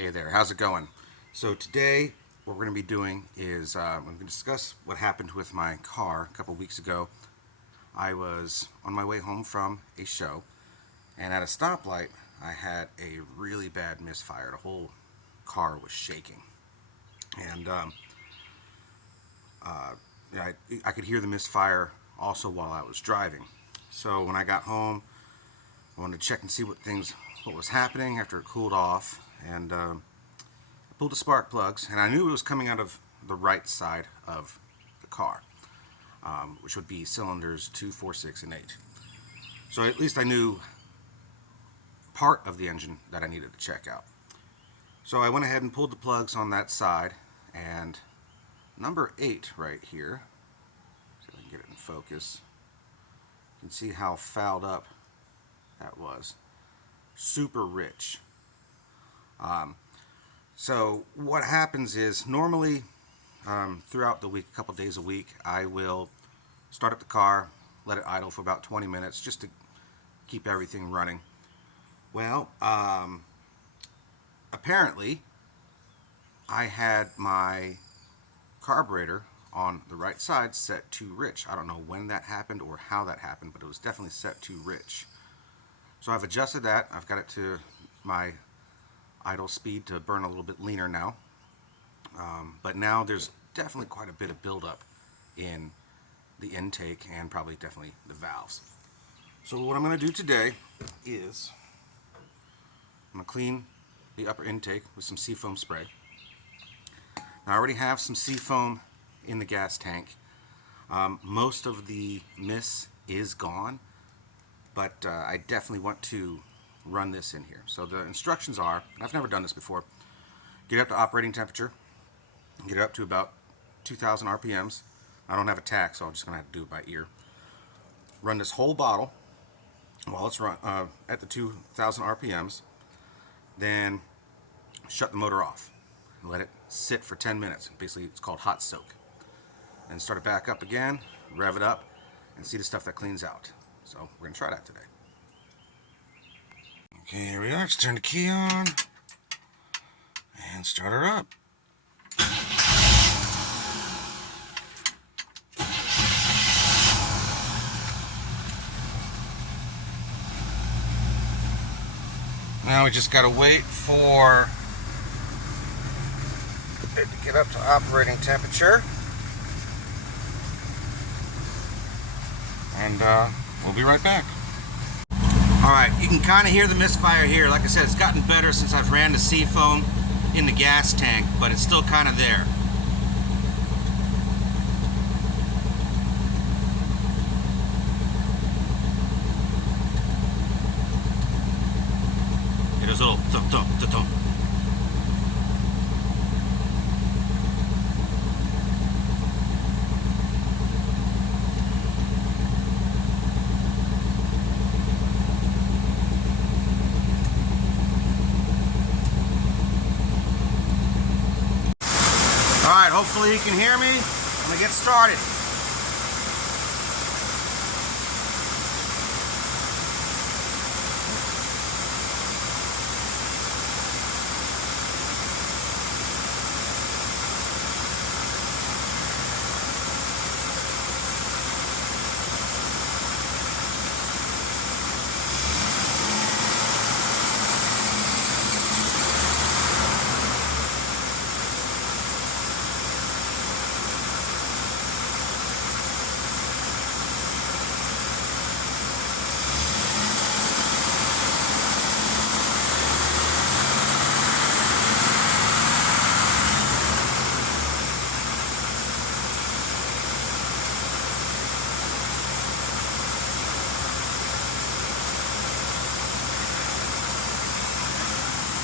Hey there, how's it going? So today what we're going to be doing is I'm going to discuss what happened with my car a couple weeks ago. I was on my way home from a show, and at a stoplight I had a really bad misfire. The whole car was shaking, and I could hear the misfire also while I was driving. So when I got home, I wanted to check and see what was happening after it cooled off, and I pulled the spark plugs, and I knew it was coming out of the right side of the car, which would be cylinders 2, 4, 6, and 8. So at least I knew part of the engine that I needed to check out. So I went ahead and pulled the plugs on that side, and number 8 right here, see if I can get it in focus, you can see how fouled up that was. Super rich. So what happens is normally throughout the week, a couple days a week, I will start up the car, let it idle for about 20 minutes just to keep everything running. Well, apparently I had my carburetor on the right side set too rich. I don't know when that happened or how that happened, but it was definitely set too rich. So I've adjusted that. I've got it to my idle speed to burn a little bit leaner now. But now there's definitely quite a bit of buildup in the intake and probably definitely the valves. So what I'm going to do today is I'm going to clean the upper intake with some Seafoam spray. Now I already have some Seafoam in the gas tank. Most of the mist is gone, but I definitely want to run this in here. So the instructions are, and I've never done this before, get up to operating temperature, get it up to about 2,000 RPMs. I don't have a tach, so I'm just going to have to do it by ear. Run this whole bottle while it's at the 2,000 RPMs, then shut the motor off and let it sit for 10 minutes. Basically, it's called hot soak. Then start it back up again, rev it up, and see the stuff that cleans out. So we're going to try that today. Okay, here we are. Let's turn the key on and start her up. Now we just got to wait for it to get up to operating temperature. And we'll be right back. Alright, you can kind of hear the misfire here. Like I said, it's gotten better since I've ran the Seafoam in the gas tank, but it's still kind of there. It does a little thump thump thump thump. Alright, hopefully you can hear me. I'm going to get started.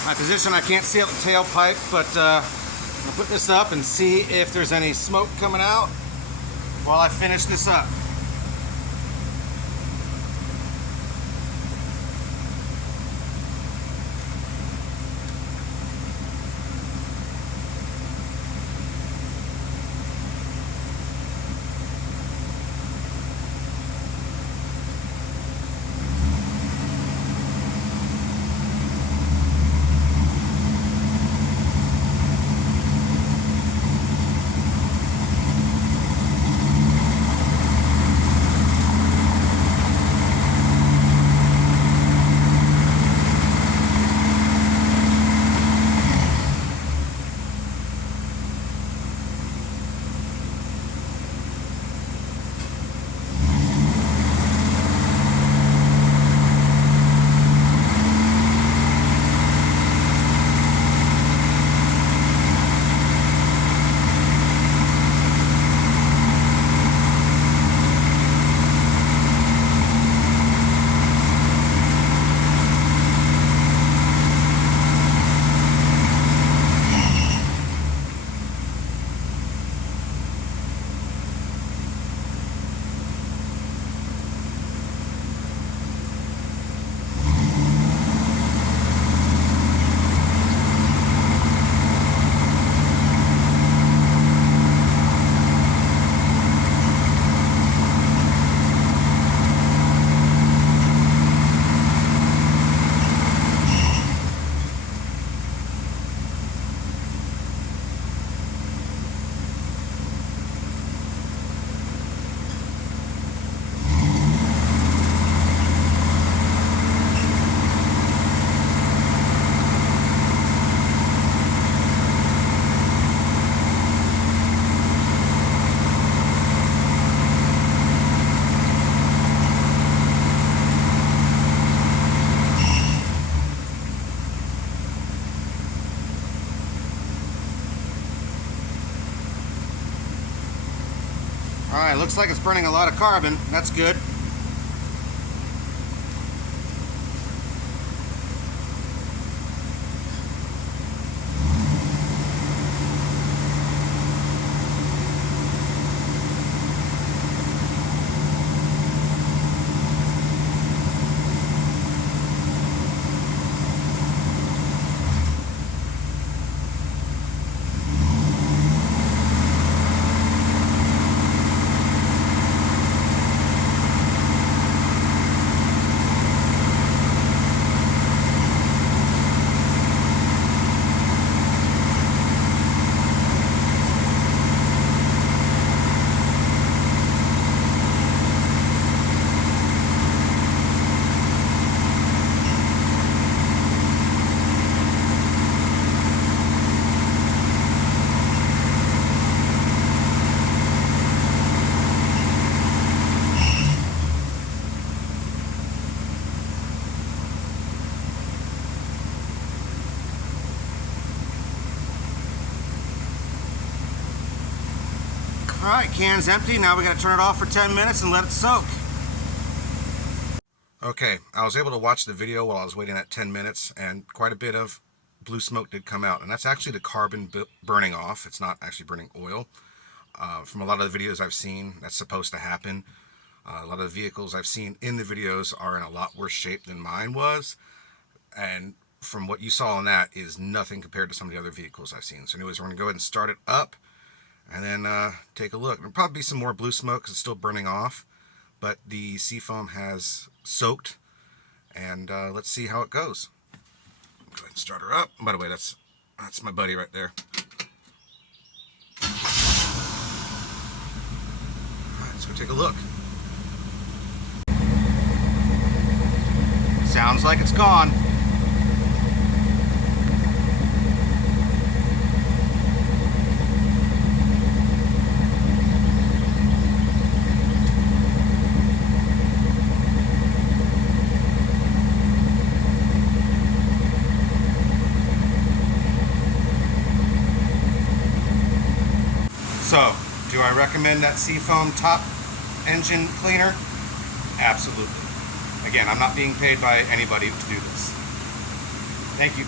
My position, I can't see out the tailpipe, but I'm going to put this up and see if there's any smoke coming out while I finish this up. Alright, looks like it's burning a lot of carbon. That's good. Alright, can's empty. Now we gotta turn it off for 10 minutes and let it soak. Okay, I was able to watch the video while I was waiting that 10 minutes, and quite a bit of blue smoke did come out. And that's actually the carbon burning off. It's not actually burning oil. From a lot of the videos I've seen, that's supposed to happen. A lot of the vehicles I've seen in the videos are in a lot worse shape than mine was. And from what you saw on that is nothing compared to some of the other vehicles I've seen. So anyways, we're going to go ahead and start it up and then take a look. There'll probably be some more blue smoke because it's still burning off, but the Seafoam has soaked, and let's see how it goes. Go ahead and start her up. By the way, that's my buddy right there. All right, let's go take a look. Sounds like it's gone. So, do I recommend that Seafoam top engine cleaner? Absolutely. Again, I'm not being paid by anybody to do this. Thank you.